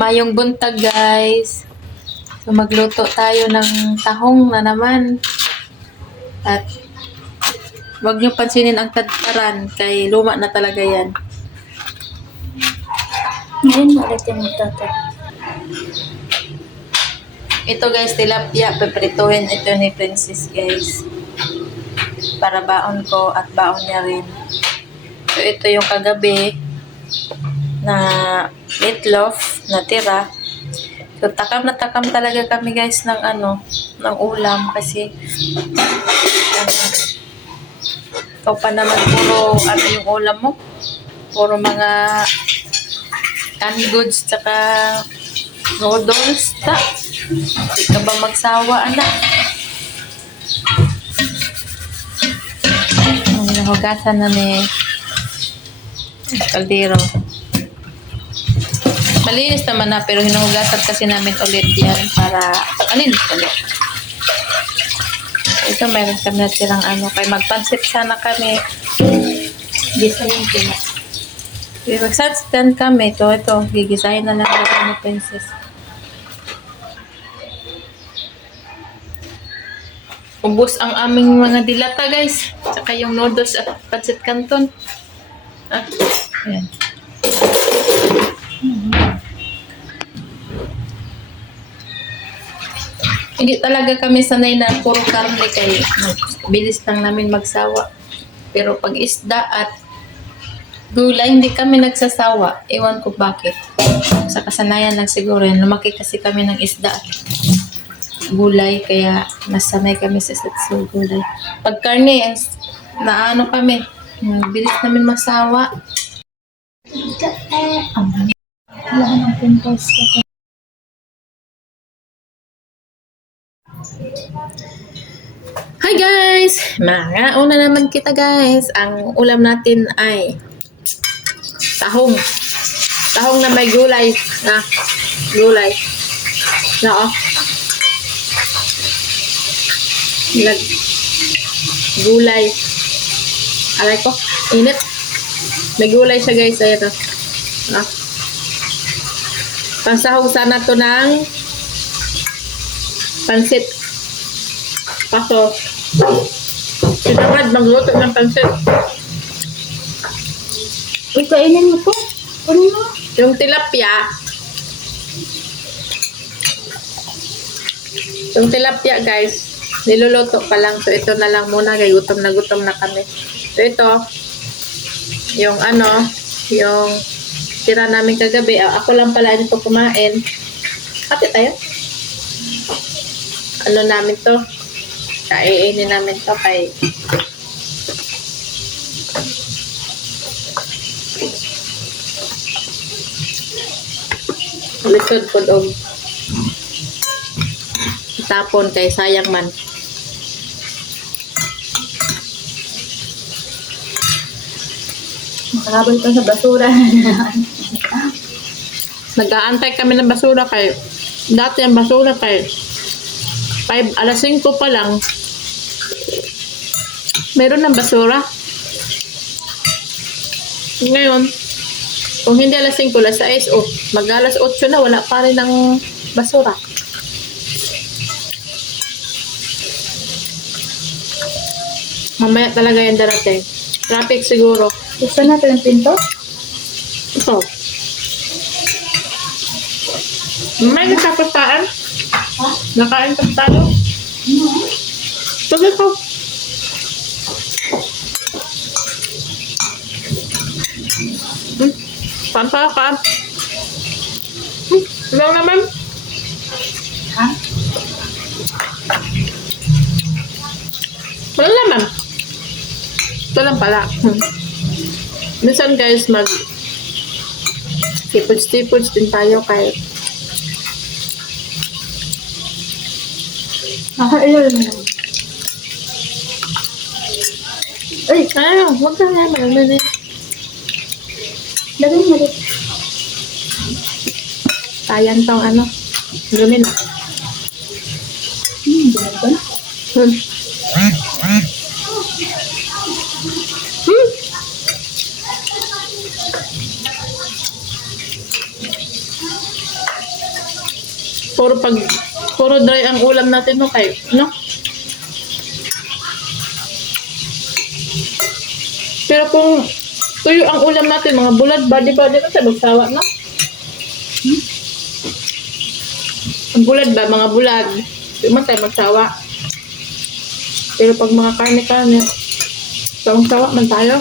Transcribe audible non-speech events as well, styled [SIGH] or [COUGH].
Mayong buntag, guys. So, magluto tayo ng tahong na naman. At, wag niyo pansinin ang tadtaran kay luma na talaga yan. Ngayon ulit yung magtato. Ito guys, tilapia. Peprituhin ito ni Princess, guys. Para baon ko at baon niya rin. So, ito yung kagabi na meatloaf na tira. So, takam na takam talaga kami guys ng ano, ng ulam kasi ano, ikaw pa naman puro ano yung ulam mo. Puro mga canned goods tsaka noodles. Ta. Hindi ka ba magsawa, anak? Ang nahugasan na ni Caldero. Malinis naman na, pero hinuhugasan kasi namin ulit yan para malinis ulit. Ito, meron kami natirang ano, kay magpansit sana kami. Gisa yung pina. Magsatstan kami. Ito, ito. Gigisahin na lang ako ni Princess. Ubus ang aming mga dilata, guys. Saka yung noodles at pancit canton. Ah, ayan. Hindi talaga kami sanay na puro karne kay bilis lang namin magsawa. Pero pag isda at gulay, hindi kami nagsasawa. Ewan ko bakit. Sa kasanayan lang siguro. yan. Lumaki kasi kami ng isda at gulay, kaya nasanay kami sa isda sa gulay. Pag karne, as- na ano kami, bilis namin masawa. Ang wala ka ng pimples ko. Hi guys! Mga una naman kita guys. Ang ulam natin ay tahong. Tahong na may gulay. Na, gulay. Na oh. Nag gulay. Alay ko. Init. May gulay siya guys. Ayan oh. Ah. Pansahog sana to ng pansit. Paso, sinamad magluto ng pansit. Uy, kainin mo to. Ano mo? Yung tilapia, yung tilapia guys, niluluto pa lang. So ito na lang muna, kaya gutom na gutom na kami. So ito, yung ano, yung tira namin kagabi. Ako lang pala ito kumain. Hati tayo. Ano namin to? Kaiinin namin to kay lisod po og tapon kay sayang man. Makarabal ka sa basura. [LAUGHS] Nag-aantay kami ng basura kay dati ang basura kay 5 alas 5 pa lang meron ng basura. Ngayon, kung hindi alas 5, alas 6, oh, mag alas 8 na, wala pa rin ng basura. Mamaya talaga yan darating. Traffic siguro. Gusto natin ang pinto? Ito. May nagkapataan. Ha? Nakain pa tayo. Sige ko. Pampa ka. Hmm. Lang naman. Ha? Wala naman. Ito lang pala. Hmm. Minsan guys, mag tipuds-tipuds din tayo kahit Ako, ilan mo. Uy, ano, wag ka na ano na lagay mo ulit. Sayang tong ano. Lumin. Hmm, ginagawa. Hmm. Hmm. Puro pag, puro dry ang ulam natin no kay, no? Pero kung tuyo ang ulam natin, mga bulad ba, di ba? Di ba tayo magsawa, no? Hmm? Ang bulad ba, mga bulad. Di man tayo magsawa. Pero pag mga karne-karne, sawa man tayo.